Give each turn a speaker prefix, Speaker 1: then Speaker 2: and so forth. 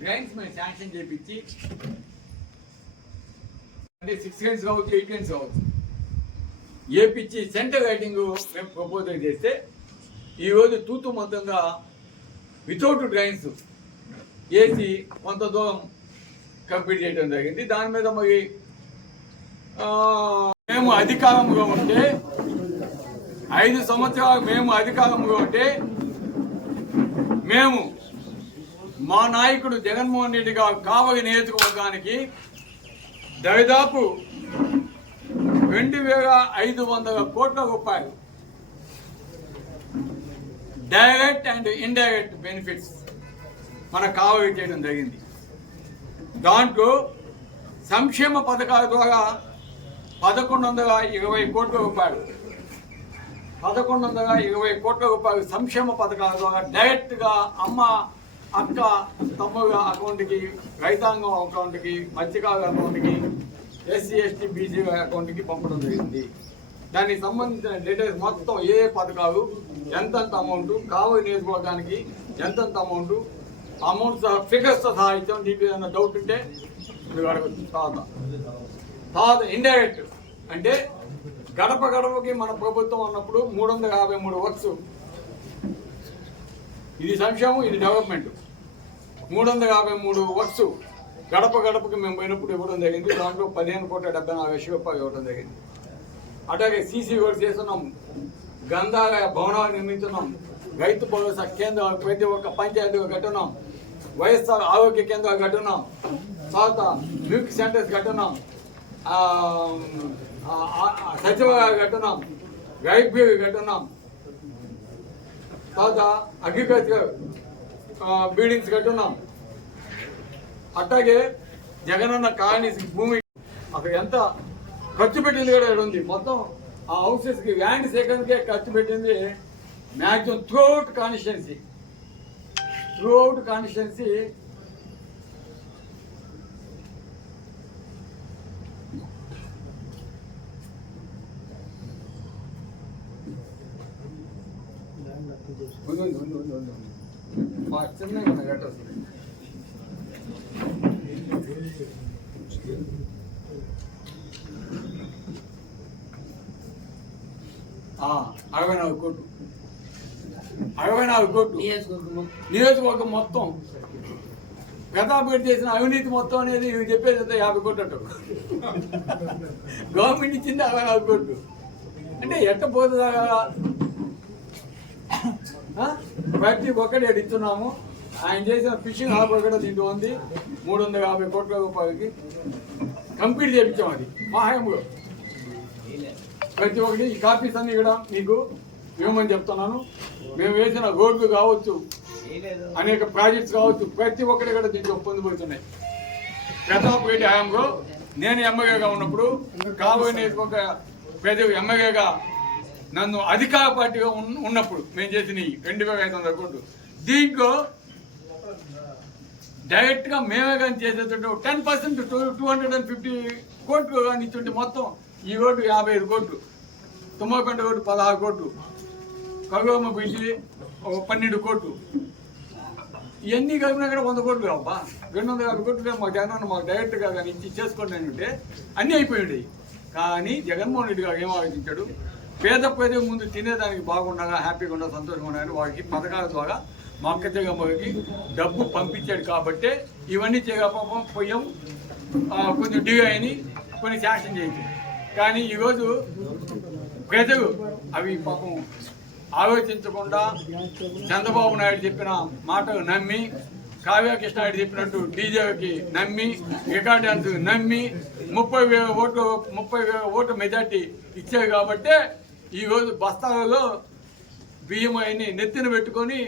Speaker 1: Drawings మేము sanction చేపించి అంటే సిక్స్ గన్స్ కావచ్చు ఎయిట్ గన్స్ కావచ్చు. ఏపిచ్చి సెంటర్ రైటింగ్ మేము ప్రపోజల్ చేస్తే ఈరోజు తూతు మొత్తంగా వితౌట్ డ్రైన్స్ వేసి కొంత దూరం కంప్లీట్ చేయడం జరిగింది. దాని మీద మరి మేము అధికారంలో ఉంటే ఐదు సంవత్సరాలు మేము అధికారంలో ఉంటే మేము మా నాయకుడు జగన్మోహన్ రెడ్డి గారు కావలి నియోజకవర్గానికి దాదాపు రెండు వేల ఐదు వందల కోట్ల రూపాయలు డైరెక్ట్ అండ్ ఇండైరెక్ట్ బెనిఫిట్స్ మన కావలి చేయడం జరిగింది. దాంట్లో సంక్షేమ పథకాల ద్వారా పదకొండు వందల ఇరవై కోట్ల రూపాయలు పదకొండు వందల ఇరవై కోట్ల రూపాయలు సంక్షేమ పథకాల ద్వారా డైరెక్ట్గా అమ్మ అక్క తమ్ముడు అకౌంట్కి రైతాంగం అకౌంట్కి మత్స్యకారు అకౌంట్కి ఎస్సీ ఎస్టీ బీసీ అకౌంట్కి పంపడం జరిగింది. దానికి సంబంధించిన డీటెయిల్స్ మొత్తం ఏ ఏ పథకాలు ఎంతెంత అమౌంట్ కావలి నియోజకవర్గానికి ఎంతెంత అమౌంట్ అమౌంట్ సహా ఫిగర్స్ సహా ఇచ్చాం దీనికి ఏదైనా డౌట్ ఉంటే మీరు అడగచ్చు. తర్వాత తర్వాత ఇండైరెక్ట్ అంటే గడప గడపకి మన ప్రభుత్వం అన్నప్పుడు మూడు వందల యాభై మూడు వర్క్స్. ఇది సంక్షేమం ఇది డెవలప్మెంట్ మూడు వందల యాభై మూడు వర్క్స్ గడప గడపకి మేము పోయినప్పుడు ఇవ్వడం జరిగింది. దాంట్లో పదిహేను కోట్ల డెబ్బై నాలుగు లక్షల రూపాయలు ఇవ్వడం జరిగింది. అట్లాగే సీసీ కూడా చేస్తున్నాం. గంధాలయ భవనాలు నిర్మించున్నాం రైతు భరోసా కేంద్రాలు ప్రతి ఒక్క పంచాయతీగా కట్టున్నాం. వైఎస్ఆర్ ఆరోగ్య కేంద్రాలు కట్టున్నాం. తర్వాత మిల్క్ సెంటర్స్ కట్టున్నాం. సచివాలయాలు కట్టున్నాం. లైబ్రరీ కట్టున్నాం. తర్వాత అగ్రికల్చర్ బిల్డింగ్స్ కట్టున్నాం. అట్లాగే జగనన్న కాలనీ భూమి. అక్కడ ఎంత ఖర్చు పెట్టింది కూడా ఇక్కడ ఉంది. మొత్తం ఆ హౌసెస్కి ల్యాండ్ సేకరణకే ఖర్చు పెట్టింది maximum throughout constituency throughout constituency ఉంది ఉంది ఉంది ఉంది ఉంది మా చిన్నగా ఉన్నాయి అడ్రస్ అరవై నాలుగు కోట్లు. అరవై నాలుగు కోట్లు. నియోజకవర్గం మొత్తం. ప్రతాపరెడ్డి చేసిన అవినీతి మొత్తం అనేది ఇవి చెప్పేది అంతా యాభై కోట్లు అంటారు. గవర్నమెంట్ ఇచ్చింది అరవై నాలుగు కోట్లు. అంటే ఎట్ట పోతుందా? ప్రతి ఒక్కటి ఇస్తున్నాము. ఆయన చేసిన ఫిషింగ్ హార్బర్ కూడా దీంట్లో ఉంది. మూడు వందల యాభై కోట్ల రూపాయలకి కంప్లీట్ చేయించాం అది. మా హయాంలో. ప్రతి ఒక్కటి ఈ కాపీస్ అన్ని కూడా మీకు ఇవ్వమని చెప్తున్నాను. మేము వేసిన రోడ్లు కావచ్చు అనేక ప్రాజెక్ట్స్ కావచ్చు ప్రతి ఒక్కటి కూడా దీంట్లో పొందుపడుతున్నాయి ప్రతాప్ రెడ్డి హయాంలో నేను ఎమ్మెల్యేగా ఉన్నప్పుడు కాబోయే ఒక ప్రజలు ఎమ్మెల్యేగా నన్ను అధికార పార్టీగా ఉన్నప్పుడు మేము చేసిన రెండు వేల ఐదు వందల కోట్లు దీంట్లో డైరెక్ట్గా మేమే కానీ చేసేటట్టు ten percent two two hundred and fifty కోట్లు కానీ ఇచ్చుంటే మొత్తం ఈ రోడ్డు యాభై ఐదు కోట్లు తుమ్మకొండ రోడ్డు పదహారు కోట్లు కగోమ బిడ్జి ఒక పన్నెండు కోట్లు. ఇవన్నీ కలిపినా కూడా వంద కోట్లు కావబ్బా రెండు వందల యాభై కోట్లు మా జగన్ మాకు డైరెక్ట్గా కానీ ఇచ్చి చేసుకోండి అంటే అన్నీ అయిపోయింది కానీ జగన్మోహన్ రెడ్డి గారు ఏం ఆలోచించాడు? పేద పేద ముందు తినేదానికి బాగుండగా హ్యాపీగా ఉండాలి సంతోషంగా ఉండాలని వారికి పథకాల ద్వారా మా అక్క డబ్బు పంపించాడు కాబట్టే ఇవన్నీ చేయకపోవడం పొయ్యం కొంచెం డిలే అయినాయి కొన్ని శాంక్షన్ చేయించాం. కానీ ఈరోజు ప్రజలు అవి పాపం ఆలోచించకుండా చంద్రబాబు నాయుడు చెప్పిన మాటలు నమ్మి కావ్య కృష్ణారెడ్డి చెప్పినట్టు డీజేకి నమ్మి రికార్డ్ డాన్స్ నమ్మి ముప్పై వేల ఓట్లు ముప్పై వేల ఓటు మెజార్టీ ఇచ్చారు కాబట్టే ఈరోజు బస్తాలలో బియ్యం అయిని నెత్తిన పెట్టుకొని